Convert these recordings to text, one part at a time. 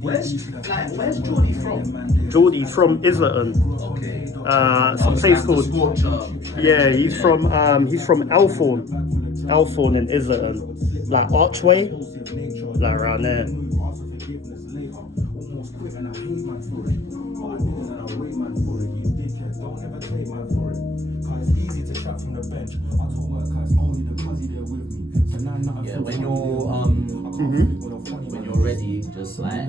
Where's Geordie from? Geordie's from Islington. Okay. Some place called. Scorcher. Yeah, he's from Elthorn in Islington, like Archway, like around there. Yeah, when you're ready, just like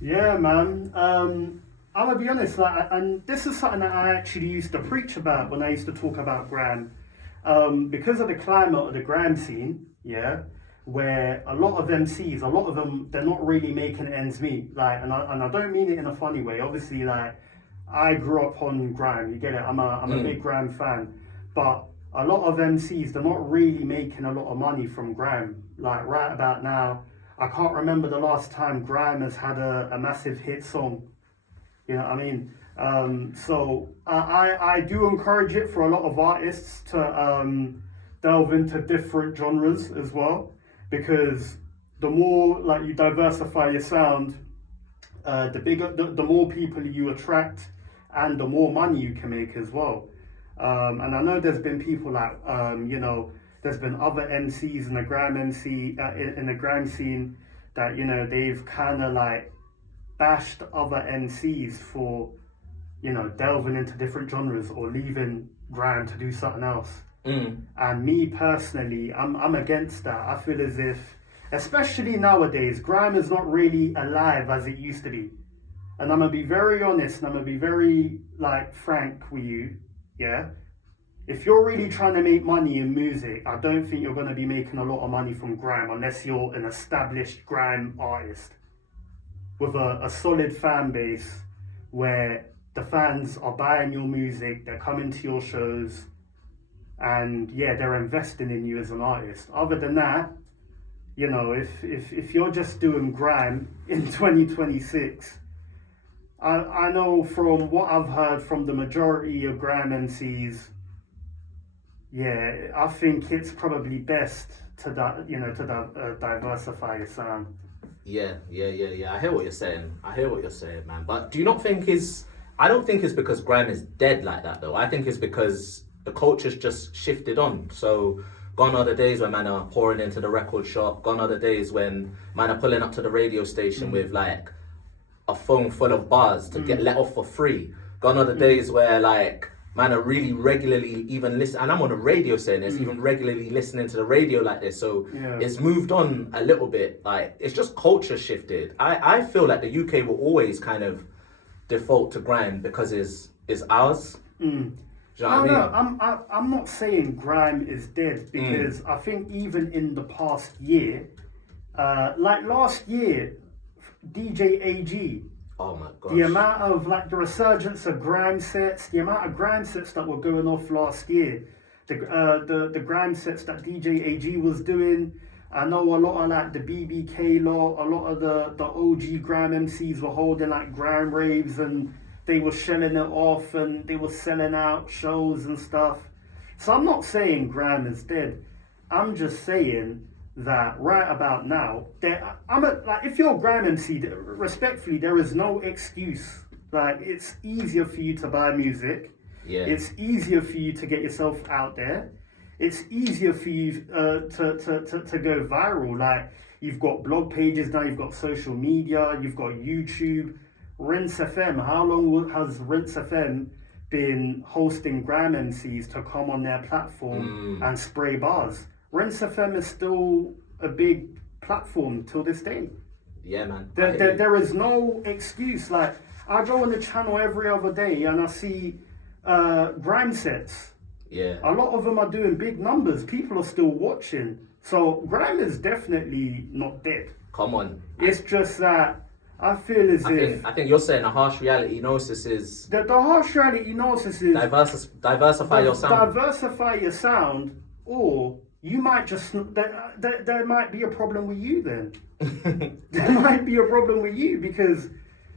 Yeah, man. I'm gonna be honest, like, and this is something that I actually used to preach about when I used to talk about grime, because of the climate of the grime scene, yeah, where a lot of MCs, a lot of them, they're not really making ends meet, like, and I don't mean it in a funny way. Obviously, like, I grew up on grime, you get it. I'm a big grime fan, but a lot of MCs, they're not really making a lot of money from grime. Like right about now, I can't remember the last time grime has had a massive hit song. You know what I mean? So I do encourage it for a lot of artists to delve into different genres as well, because the more like you diversify your sound, the more people you attract, and the more money you can make as well. And I know there's been people like there's been other MCs in the grime in the grime scene that they've kind of like bashed other MCs for, delving into different genres or leaving grime to do something else. And me personally, I'm against that. I feel as if, especially nowadays, grime is not really alive as it used to be. And I'm gonna be very honest, and I'm gonna be very like frank with you, yeah? If you're really trying to make money in music, I don't think you're gonna be making a lot of money from grime unless you're an established grime artist with a solid fan base where the fans are buying your music, they're coming to your shows, and yeah, they're investing in you as an artist. Other than that, if you're just doing grime in 2026, I know from what I've heard from the majority of grime MCs, yeah, I think it's probably best to diversify your sound. Yeah. I hear what you're saying, man. But do you not think I don't think it's because grime is dead like that, though. I think it's because the culture's just shifted on. So gone are the days when man are pouring into the record shop. Gone are the days when man are pulling up to the radio station with like a phone full of bars to get let off for free. Gone are the days where like man are really regularly even listen, and I'm on a radio saying this, even regularly listening to the radio like this. So it's moved on a little bit. Like it's just culture shifted. I feel like the UK will always kind of default to grime because it's ours. Do you know what I mean? I'm not saying grime is dead, because I think even in the past year, like last year, DJ AG. Oh my gosh. The amount of like the resurgence of grime sets, the amount of grime sets that were going off last year, the grime sets that DJ AG was doing. I know a lot of like the BBK lot, a lot of the OG grime MCs were holding like grime raves, and they were shelling it off, and they were selling out shows and stuff. So I'm not saying grime is dead. I'm just saying that right about now, if you're a grime MC, respectfully, there is no excuse. Like, it's easier for you to buy music. Yeah. It's easier for you to get yourself out there. It's easier for you to go viral. Like, you've got blog pages now, you've got social media, you've got YouTube. Rinse FM, how long has Rinse FM been hosting grime MCs to come on their platform and spray bars? Rinse FM is still a big platform till this day. Yeah, man. There is no excuse. Like, I go on the channel every other day and I see grime sets. Yeah. A lot of them are doing big numbers. People are still watching. So grime is definitely not dead. Come on. It's just that I feel as if I think you're saying a harsh reality gnosis is the harsh reality gnosis is diversify your sound. diversify your sound, or you might just there might be a problem with you then. There might be a problem with you because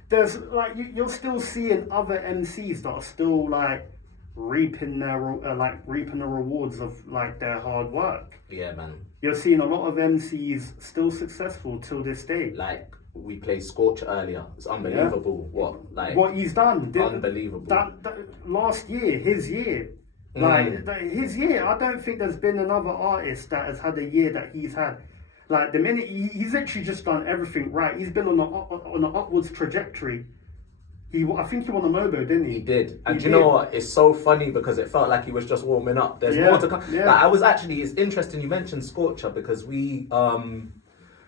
there's like you're still seeing other MCs that are still like reaping the rewards of like their hard work. Yeah, man. You're seeing a lot of MCs still successful till this day. Like we played Scorch earlier. It's unbelievable. Yeah. What he's done. Unbelievable. That last year, his year. His year. I don't think there's been another artist that has had a year that he's had. Like the minute he's actually just done everything right. He's been on an upwards trajectory. I think he won a Mobo, didn't he? He did. And you know what? It's so funny because it felt like he was just warming up. There's more to come. Yeah. Like, it's interesting you mentioned Scorcher because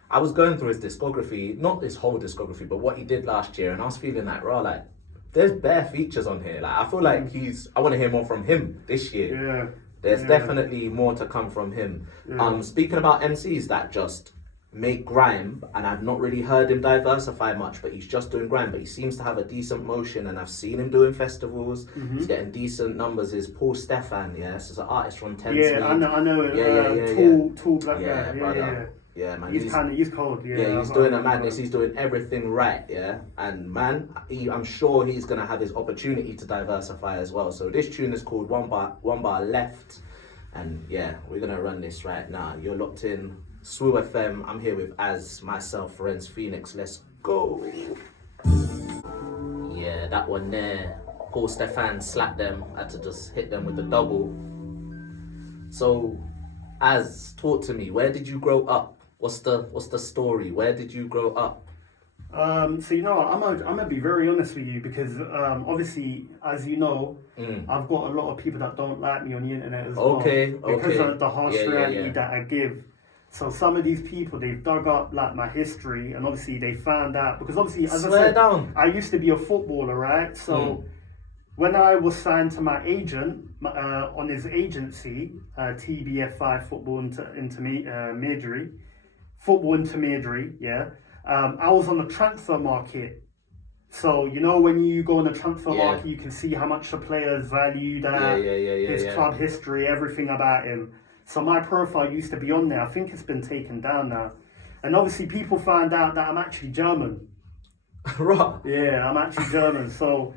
I was going through his discography, not his whole discography, but what he did last year, and I was feeling like, like, there's bare features on here. Like, I feel like I want to hear more from him this year. Yeah. There's definitely more to come from him. Yeah. Speaking about MCs that just make grime, and I've not really heard him diversify much, but he's just doing grime, but he seems to have a decent motion, and I've seen him doing festivals. Mm-hmm. He's getting decent numbers. Is Paul Stefan, this is an artist from Thames. Yeah, I know. Tall black guy. Yeah. Yeah, man. He's cold. Yeah, he's doing a madness. He's doing everything right. Yeah, and man, I'm sure he's gonna have his opportunity to diversify as well. So this tune is called One Bar Left, and yeah, we're gonna run this right now. You're locked in SWU FM. I'm here with myself, Firenze, Phoenix. Let's go. Yeah, that one there. Paul Stefan slapped them. Had to just hit them with the double. So, talk to me. Where did you grow up? What's the story? Where did you grow up? So you know, I'm gonna be very honest with you because obviously, as you know, I've got a lot of people that don't like me on the internet as well. Because of the harsh reality that I give. So some of these people, they've dug up like my history, and obviously they found out because obviously, as I said, I used to be a footballer, right? So when I was signed to my agent on his agency, TBF5 Football Intermediary, I was on the transfer market. So you know when you go on the transfer market, you can see how much the player's valued at, his club history, everything about him. So my profile used to be on there. I think it's been taken down now. And obviously people found out that I'm actually German. Right. Yeah, I'm actually German. So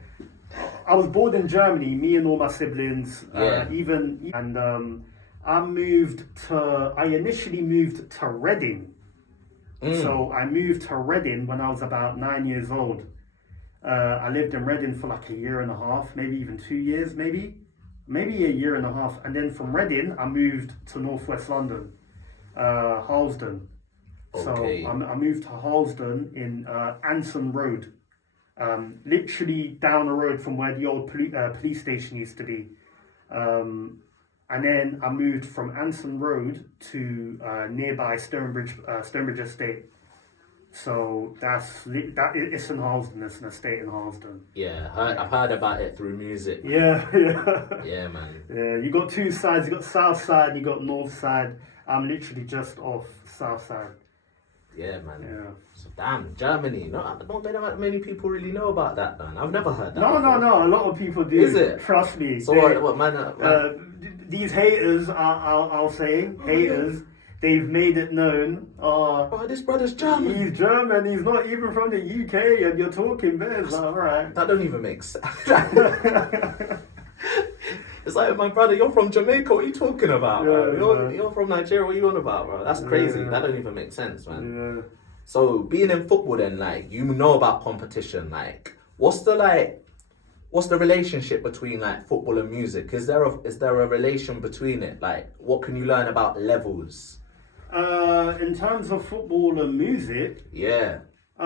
I was born in Germany, me and all my siblings, I initially moved to Reading. So I moved to Reading when I was about 9 years old. I lived in Reading for like a year and a half, maybe even 2 years, maybe a year and a half. And then from Reading, I moved to Northwest London, Harlesden. Okay. So I moved to Harlesden in Anson Road, literally down the road from where the old police station used to be. And then I moved from Anson Road to nearby Stonebridge Estate. So it's in Harlesden. It's an estate in Harlesden. Yeah, I've heard about it through music. Yeah. Yeah, man. Yeah, you got two sides. You got south side. You got north side. I'm literally just off south side. Yeah, man. Yeah. So damn, Germany. No, I don't think that many people really know about that, man. I've never heard that. No. A lot of people do. Is it? Trust me. So what man? These haters, I'll say, haters. They've made it known. Oh, this brother's German. He's German. He's not even from the UK, and you're talking biz. All right. That don't even make sense. It's like, my brother, you're from Jamaica. What are you talking about, bro? You're from Nigeria. What are you on about, bro? That's crazy. That don't even make sense, man. Yeah. So being in football, then, like, you know about competition. Like, what's the relationship between like football and music? Is there a relation between it? Like, what can you learn about levels? In terms of football and music, yeah. I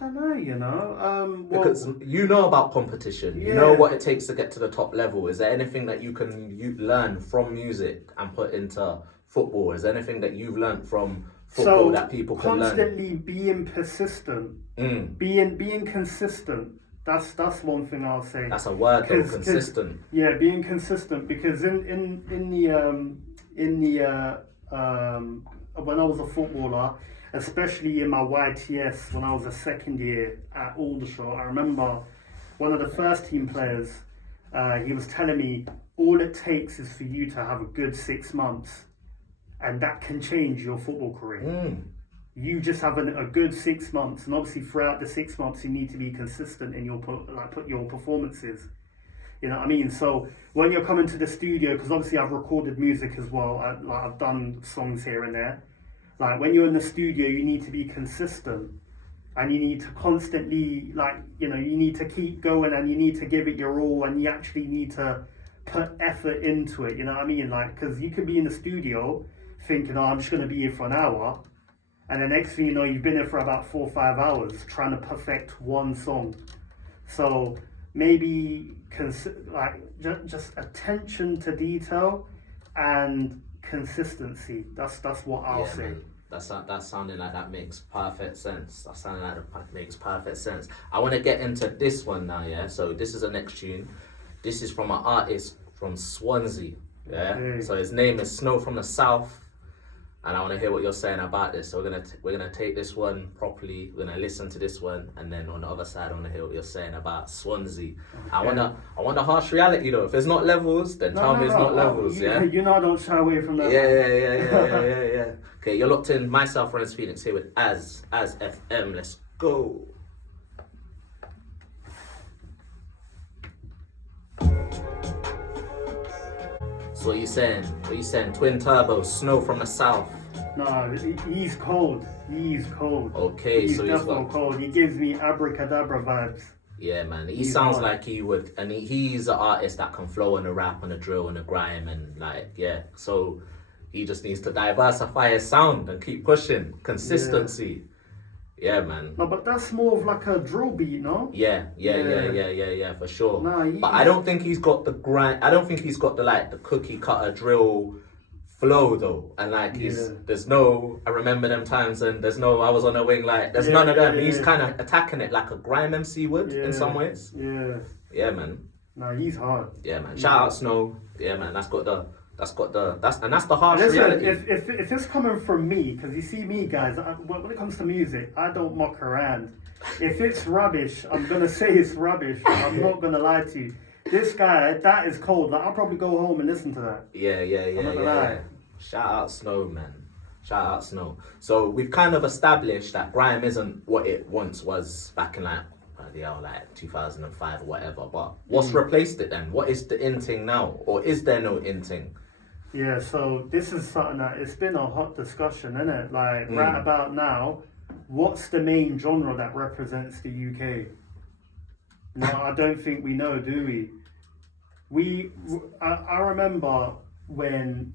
don't know, you know. Because you know about competition, you know what it takes to get to the top level. Is there anything that you learn from music and put into football? Is there anything that you've learned from football that people can learn? Constantly being persistent, being consistent. That's one thing I'll say. That's a word though, consistent. Yeah, being consistent, because in the when I was a footballer, especially in my YTS when I was a second year at Aldershot. I remember one of the first team players, he was telling me all it takes is for you to have a good 6 months, and that can change your football career. You just have a good 6 months, and obviously throughout the 6 months you need to be consistent in your put your performances. You know what I mean? So when you're coming to the studio, because obviously I've recorded music as well, I've done songs here and there. Like when you're in the studio, you need to be consistent, and you need to constantly, you need to keep going, and you need to give it your all, and you actually need to put effort into it. You know what I mean? Because you could be in the studio thinking, oh, I'm just going to be here for an hour, and the next thing you know, you've been here for about 4 or 5 hours trying to perfect one song. So maybe just attention to detail and consistency. That's what I'll say. Man. That's sounding like that makes perfect sense. That's sounding like that makes perfect sense. I want to get into this one now, yeah? So this is the next tune. This is from an artist from Swansea, yeah? Okay. So his name is Snow from the South, and I want to hear what you're saying about this. So we're gonna take this one properly. We're gonna listen to this one, and then on the other side, I want to hear what you're saying about Swansea. Okay. I want the harsh reality though. If there's not levels, then tell me it's not levels. Yeah. You know I don't shy away from that. Yeah. Okay, you're locked in. Myself, Firenze Phoenix here with AZZ FM. Let's go. So what are you saying? Twin turbo, Snow from the South. No, he's cold. He's cold. Okay, he's so definitely cold. He gives me abracadabra vibes. Yeah, man. He sounds like he would, and he's an artist that can flow on the rap, on the drill, on the grime, and So he just needs to diversify his sound and keep pushing. Consistency. Yeah, man. No, but that's more of like a drill beat, no? Yeah, for sure. Nah, but I don't think he's got the grind. I don't think he's got the cookie cutter drill flow though. And there's no. I remember them times, and there's no. I was on a wing. There's none of them. He's kind of attacking it like a grime MC would in some ways. Yeah. Yeah, man. Nah, he's hard. Yeah, man. Shout out Snow. Yeah, man. That's the harsh reality. If it's coming from me, because you see me, guys, when it comes to music, I don't muck around. If it's rubbish, I'm gonna say it's rubbish. I'm not gonna lie to you. This guy, that is cold. I'll probably go home and listen to that. Yeah. Shout out Snow, man. Shout out Snow. So we've kind of established that grime isn't what it once was back in 2005 or whatever. But what's replaced it then? What is the in thing now, or is there no in thing? Yeah, so this is something that it's been a hot discussion, isn't it? Right about now, what's the main genre that represents the UK? No, I don't think we know, do we? I remember when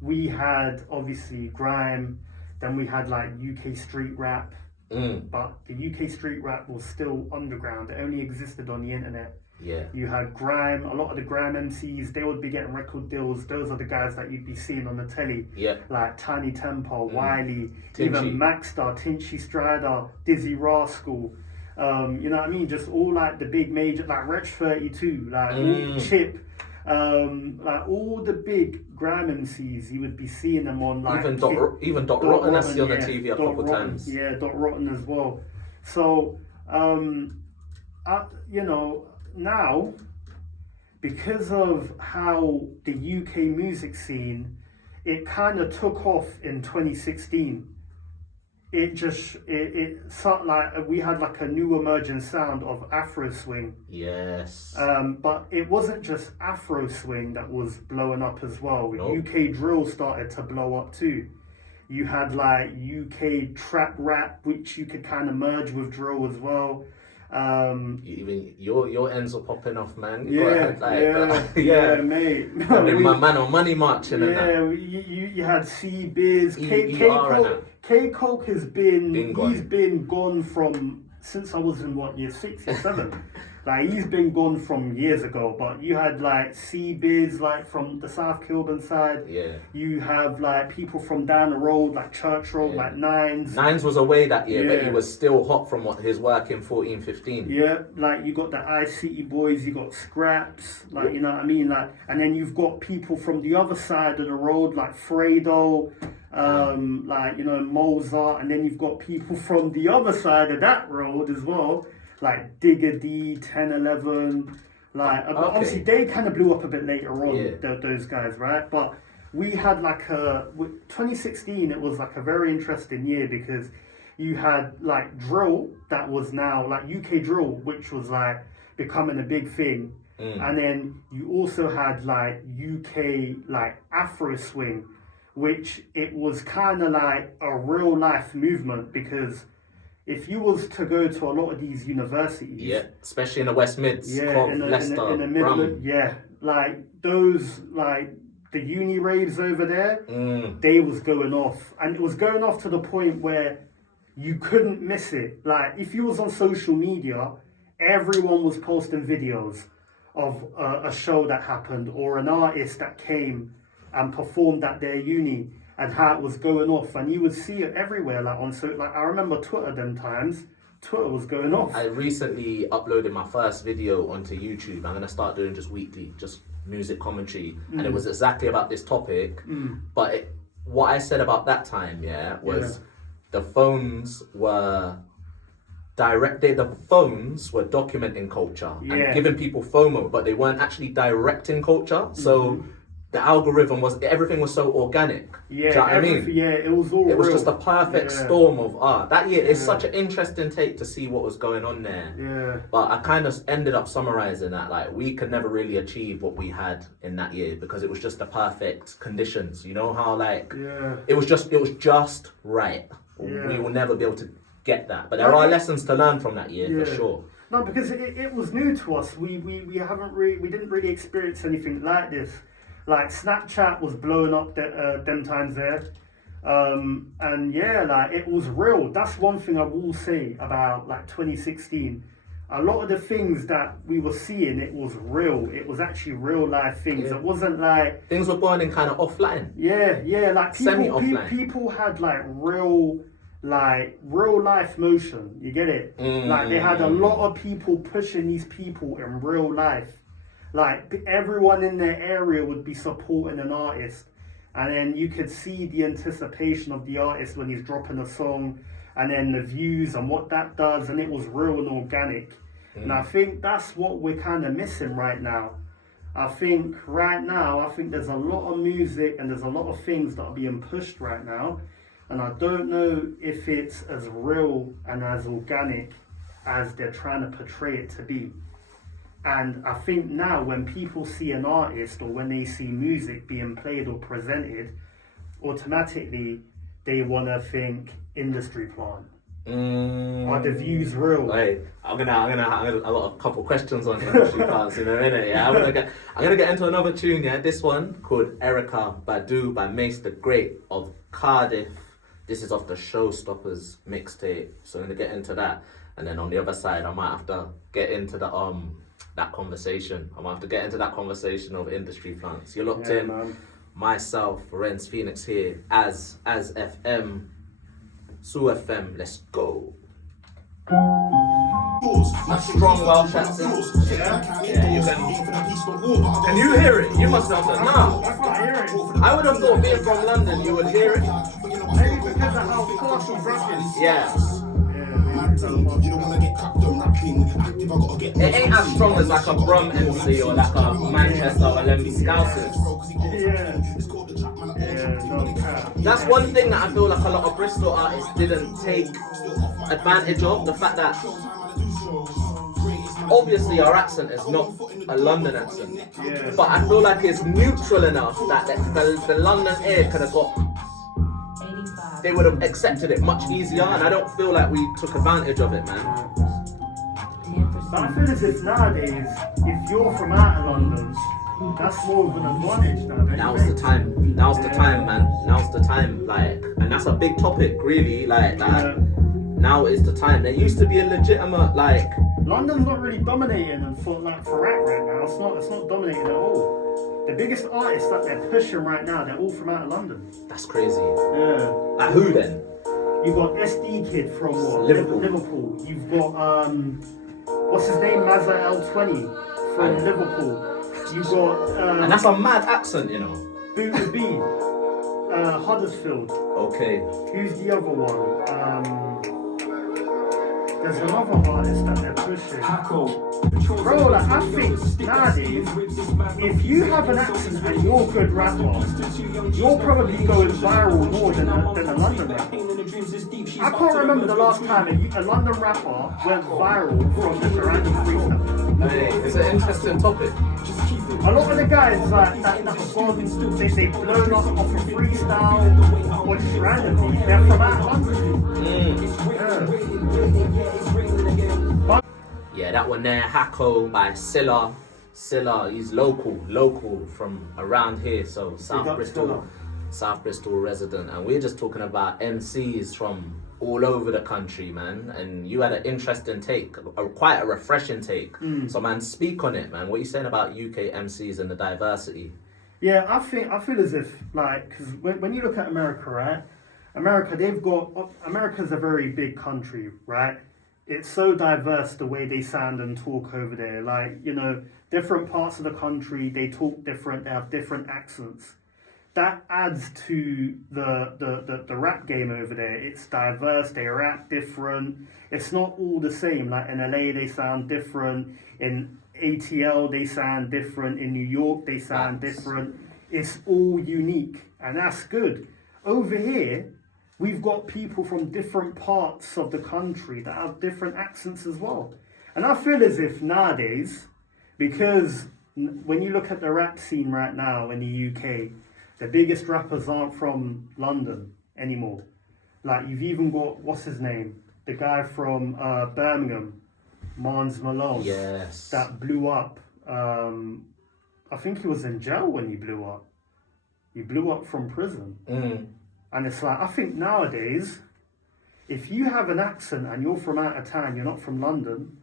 we had obviously grime, then we had UK street rap, but the UK street rap was still underground. It only existed on the internet. Yeah. You had grime. A lot of the grime MCs, they would be getting record deals. Those are the guys that you'd be seeing on the telly. Yeah. Like Tiny Tempo, Wiley, Tinchy. even Maxstar, Tinchy Strider, Dizzy Rascal. You know what I mean? Just all the big major, Wretch 32, Chip. All the big grime MCs, you would be seeing them on even Dot Rotten. I see on the TV a couple times. Yeah, Dot Rotten as well. So now, because of how the UK music scene, it kind of took off in 2016. It felt like we had a new emerging sound of Afro swing. Yes. But it wasn't just Afro swing that was blowing up as well. Nope. UK drill started to blow up too. You had UK trap rap, which you could kind of merge with drill as well. Even your ends are popping off, man. Yeah, mate. My man on Money Marching and that. Yeah, you had C-Biz, K-Coke has been gone from since I was in year 6 or 7. He's been gone from years ago, but you had C-Biz from the South Kilburn side. Yeah. You have people from down the road, Church Road, Nines. Nines was away that year, but he was still hot from his work in 14-15. Yeah, you got the I-City boys, you got Scraps, you know what I mean? And then you've got people from the other side of the road, Fredo, like, you know, Mozart, and then you've got people from the other side of that road as well, like Digger D, 1011, like, but obviously they kind of blew up a bit later on, those guys, right? But we had like 2016, it was like a very interesting year because you had like drill that was now like UK drill, which was like becoming a big thing. And then you also had like UK like Afro swing, which it was kind of like a real life movement, because if you was to go to a lot of these universities, especially in the West Mids, Leicester, in the Midlands, like those like the uni raves over there, they was going off, and it was going off to the point where you couldn't miss it. Like if you was on social media, everyone was posting videos of a show that happened or an artist that came and performed at their uni and how it was going off, and you would see it everywhere. Like I remember Twitter them times. Twitter was going off. I recently uploaded my first video onto YouTube. I'm gonna start doing just weekly, just music commentary, and it was exactly about this topic. But what I said about that time, was the phones were the phones were documenting culture and giving people FOMO, but they weren't actually directing culture. So the algorithm everything was so organic. Do you know what I mean? It was all It was just a perfect storm of art. That year, it's such an interesting take to see what was going on there. Yeah. But I kind of ended up summarizing that, like, we could never really achieve what we had in that year because it was just the perfect conditions. You know how, like, it was just right. Yeah. We will never be able to get that. But there are lessons to learn from that year, for sure. No, because it was new to us. We didn't really experience anything like this. Like Snapchat was blowing up them times there, and like it was real. That's one thing I will say about like 2016. A lot of the things that we were seeing, it was real. It was actually real life things. It wasn't like things were burning kind of offline. Like people had like real life motion. You get it? Like they had a lot of people pushing these people in real life. Like everyone in their area would be supporting an artist, and then you could see the anticipation of the artist when he's dropping a song, and then the views and what that does, and it was real and organic. And I think that's what we're kind of missing right now. I think there's a lot of music and there's a lot of things that are being pushed right now, and I don't know if it's as real and as organic as they're trying to portray it to be. And I think now when people see an artist or when they see music being played or presented, automatically they want to think industry plant. Are the views real? Like, I got a couple questions on industry plants in a minute. Yeah, I'm gonna get into another tune. Yeah, this one called Erica Badu by Mace the Great of Cardiff. This is off the Showstoppers mixtape. So I'm gonna get into that, and then on the other side, I might have to get into that conversation. I'm gonna have to get into that conversation of industry plants. You're locked in. Man. Myself, Firenze Phoenix here, as FM, SWU FM. Let's go. Strong Welsh accent. Yeah, you can. Can you hear it? You must have done. No, I would have thought being from London, you would hear it. Maybe because of how fast the rock is. Yeah. It ain't as strong as like a Brum MC or like a Manchester or Lemby Scousers. That's one thing that I feel like a lot of Bristol artists didn't take advantage of. The fact that obviously our accent is not a London accent, but I feel like it's neutral enough that the London ear could have got. They would have accepted it much easier, and I don't feel like we took advantage of it, man. But I feel as if nowadays, if you're from out of London, that's more of an advantage now. Now's the time. Now's the time, man. Now's the time, like, and that's a big topic, really. Like that. Now is the time. There used to be a legitimate like. London's not really dominating, and for rap right now, it's not dominating at all. The biggest artists that they're pushing right now, they're all from out of London. That's crazy. Yeah. Like who then? You've got SD Kid from what? Liverpool. You've got what's his name? Mazza L20 from Liverpool. You've got and that's a mad accent, you know. Booty B. Huddersfield. Okay. Who's the other one? There's another artist that they're pushing. Bro, like, I think nowadays, if you have an accent and you're a good rapper, you're probably going viral more than a London rapper. I can't remember the last time a London rapper went viral from just a random freestyle. Hey, it's an interesting topic. A lot of the guys that have gone, they've blown up off a freestyle or just randomly, they're from out of London. Yeah, that one there, Hako by Silla. Silla, he's local from around here, so South Bristol resident. And we're just talking about MCs from all over the country, man. And you had an interesting take, quite a refreshing take. So, man, speak on it, man. What are you saying about UK MCs and the diversity? Yeah, I feel as if, like, because when you look at America, right? America's a very big country, right? It's so diverse the way they sound and talk over there. Like, you know, different parts of the country, they talk different, they have different accents. That adds to the rap game over there. It's diverse, they rap different. It's not all the same. Like in LA, they sound different. In ATL, they sound different. In New York, they sound different. It's all unique, and that's good. Over here, we've got people from different parts of the country that have different accents as well. And I feel as if nowadays, because when you look at the rap scene right now in the UK, the biggest rappers aren't from London anymore. Like, you've even got, what's his name? The guy from Birmingham, Mons Malone. Yes. That blew up. I think he was in jail when he blew up. He blew up from prison. And it's like, I think nowadays, if you have an accent and you're from out of town, you're not from London,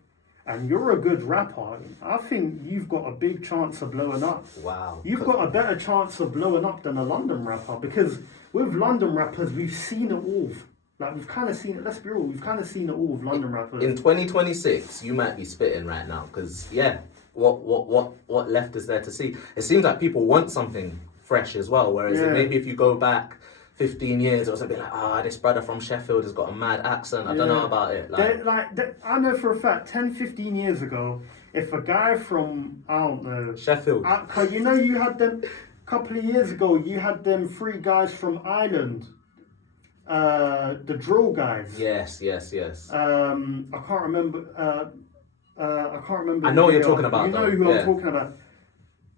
and you're a good rapper, I think you've got a big chance of blowing up. Wow. You've got a better chance of blowing up than a London rapper, because with London rappers, we've seen it all. Like, we've kind of seen it, let's be real, we've kind of seen it all with London rappers. In 2026, you might be spitting right now, because, yeah, what left is there to see? It seems like people want something fresh as well, whereas maybe if you go back 15 years, it was a bit like, this brother from Sheffield has got a mad accent. I don't know about it. I know for a fact, 10, 15 years ago, if a guy from, I don't know, Sheffield. You know, you had them, a couple of years ago, you had them 3 guys from Ireland, the drill guys. Yes. I can't remember. I know what you're talking about. You know who I'm talking about.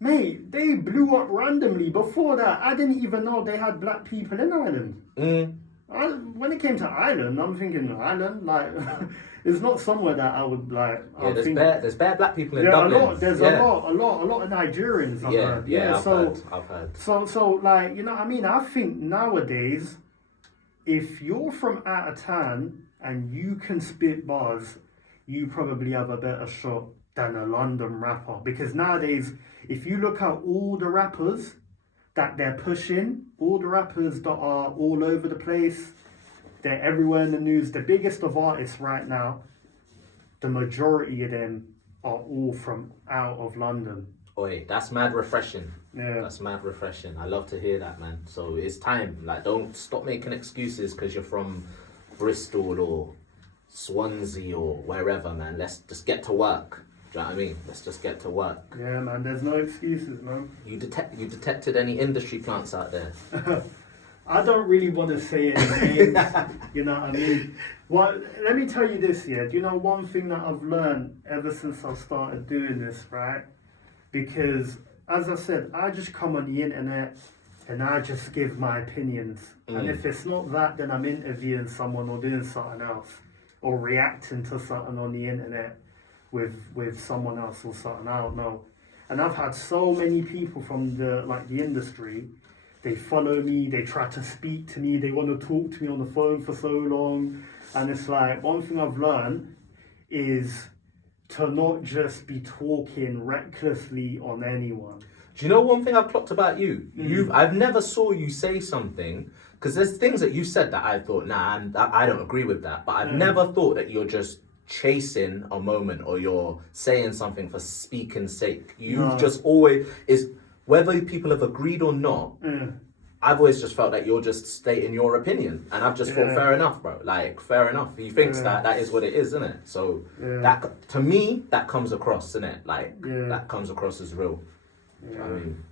Mate, they blew up randomly. Before that, I didn't even know they had black people in Ireland. When it came to Ireland, I'm thinking, Ireland? Like, it's not somewhere that I would, like... Yeah, there's bare black people in Dublin. There's a lot of Nigerians, I've heard. So, like, you know what I mean? I think nowadays, if you're from out of town and you can spit bars, you probably have a better shot than a London rapper. Because nowadays, if you look at all the rappers that they're pushing, all the rappers that are all over the place, they're everywhere in the news, the biggest of artists right now, the majority of them are all from out of London. Oi, that's mad refreshing. Yeah. That's mad refreshing. I love to hear that, man. So it's time. Like, don't stop making excuses because you're from Bristol or Swansea or wherever, man. Let's just get to work. Do you know what I mean? Let's just get to work. Yeah, man, there's no excuses, man. You detected any industry plants out there? I don't really want to say any names, you know what I mean? Well, let me tell you this, yeah. Do you know one thing that I've learned ever since I started doing this, right? Because, as I said, I just come on the internet and I just give my opinions. And if it's not that, then I'm interviewing someone or doing something else, or reacting to something on the internet with someone else or something, I don't know. And I've had so many people from the industry, they follow me, they try to speak to me, they want to talk to me on the phone for so long. And it's like, one thing I've learned is to not just be talking recklessly on anyone. Do you know one thing I've clocked about you? I've never saw you say something, because there's things that you said that I thought, I don't agree with that. But I've never thought that you're just chasing a moment or you're saying something for speaking's sake. You've just always, whether people have agreed or not, I've always just felt that you're just stating your opinion, and I've just thought, fair enough, bro. Like, fair enough. He thinks that is what it is, isn't it? So that, to me, that comes across, isn't it? Like, that comes across as real. You know what I mean?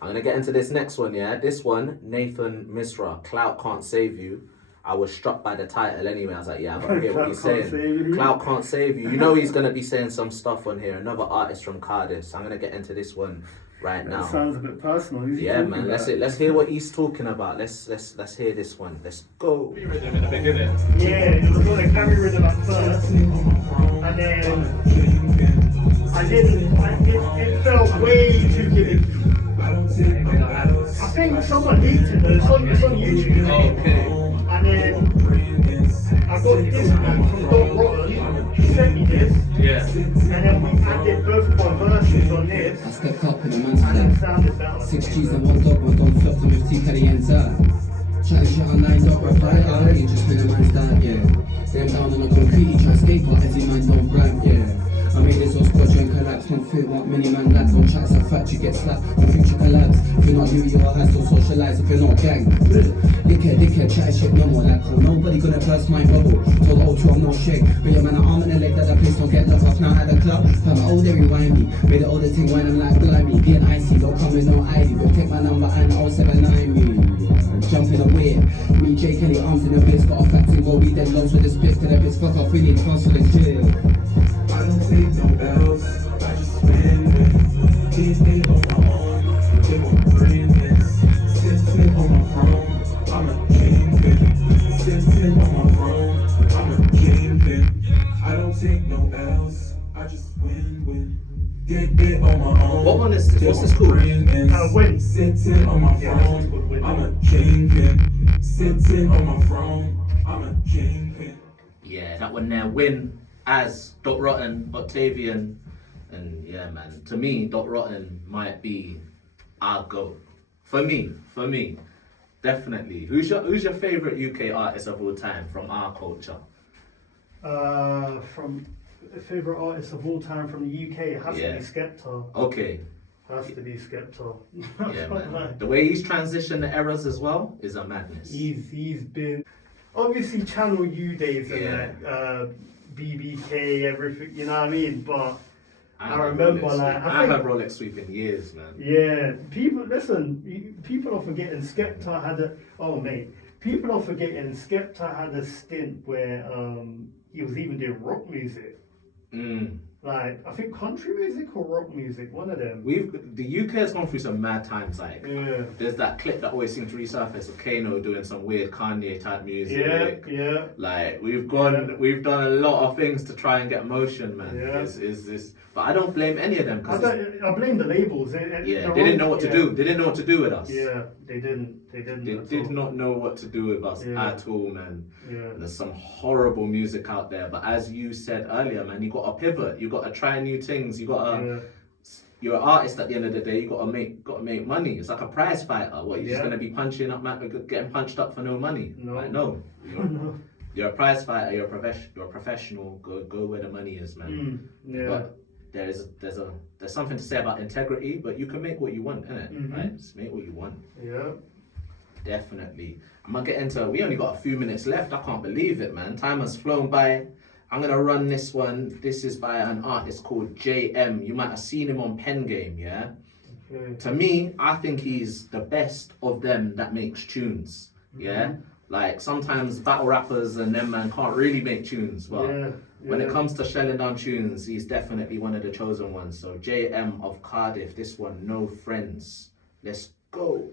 I'm gonna get into this next one, yeah. This one, Nathan Misra, Clout Can't Save You. I was struck by the title anyway. I was like, yeah, I gotta hear what he's saying. Clout Can't Save You. You know he's gonna be saying some stuff on here. Another artist from Cardiff. So I'm gonna get into this one right now. That sounds a bit personal. Yeah, man. Let's hear what he's talking about. Let's hear this one. Let's go. Rhythm in the beginning. Yeah, it was on a carry rhythm at first, and then it felt way too gimmicky. I think someone leaked it though. It's on YouTube. Okay. And then I got this beat from Dot Rotten. He sent me this. Yeah. And then we added both of our verses on this. I stepped up in the man's And it flat. sounded better. 6 G's and 1 dog, 1 don't flop to with T Caliente. Chatting shit on 9 dot reply, you just when a man's down, yeah. Then down on the concrete, he try skate, but every man don't brag, yeah. I made this all squadron collapse, don't fear what many man lads. Don't chat as a fact, you get slapped, the future collapse. If you're not you, you're high, still socialise, if you're not gang. Dickhead, chat shit no more like cool. Nobody gonna burst my bubble. Told old 2 I'm no shake. But your man an arm and a leg that the place don't get love off now at the club. Fam old they rewind me. Made the older thing when I'm like blimey. Being icy, don't come with no ID. But take my number and 079 me. Jumping away. Me, J. Kelly, arms in the biz. Got a fact and go be dead lows with the split to the biz. Fuck off, we need funds for the jail. I don't take no L's, I just spin with. These things on my arm, they won't bring this. Sitting on my throne, I'm a kingpin. Sitting on my throne, I'm a kingpin. I don't take no L's, I just win. Get on my own. What one is this? What's this called? Win. Sitting on my throne, I'm a kingpin. Sitting on my throne, I'm a kingpin. Yeah, that one there, Win, as Dot Rotten, Octavian, and yeah, man. To me, Dot Rotten might be our GOAT. For me, definitely. Who's your favorite UK artist of all time from our culture? From favorite artist of all time from the UK, it has to be Skepta. Okay. Has to be Skepta. Yeah, man. The way he's transitioned the eras as well is a madness. He's been obviously Channel U days and that, BBK, everything, you know what I mean? But I remember Rolex like I had Rolex sweep in years, man. Yeah, people are forgetting Skepta had people are forgetting Skepta had a stint where he was even doing rock music. Like I think country music or rock music, one of them. The UK has gone through some mad times. Like there's that clip that always seems to resurface of Kano doing some weird Kanye type music. Yeah. Like we've done a lot of things to try and get motion, man. Yeah. Is this? But I don't blame any of them I blame the labels. They didn't know what to do. They didn't know what to do with us. Yeah, they didn't. They did not know what to do with us at all, man. Yeah. There's some horrible music out there, but as you said earlier, man, you got to pivot. You got to try new things. You got to. You're an artist at the end of the day. You got to make money. It's like a prize fighter. What you're just gonna be punching up, getting punched up for no money? No. Like, no. You're a prize fighter. You're a professional. Go where the money is, man. But there's something to say about integrity, but you can make what you want, innit? Right? Just make what you want. Yeah. Definitely. I'm gonna get into. We only got a few minutes left. I can't believe it, man. Time has flown by. I'm gonna run this one. This is by an artist called JM. You might have seen him on Pen Game, yeah? Okay. To me, I think he's the best of them that makes tunes, yeah? Like sometimes battle rappers and them man can't really make tunes, but when it comes to shelling down tunes, he's definitely one of the chosen ones. So JM of Cardiff, this one, No Friends. Let's go.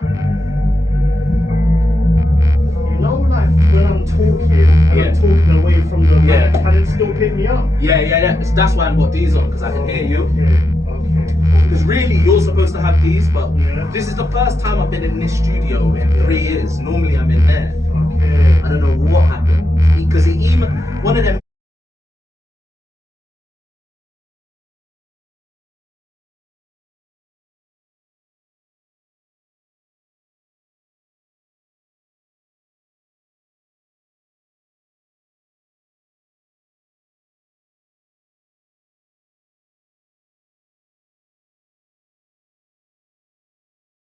You know, like when I'm talking, and I'm talking away from the mic, can it still pick me up? Yeah. That's why I've got these on, because I can hear you. Okay. Because really, you're supposed to have these, but this is the first time I've been in this studio in 3 years. Normally I'm in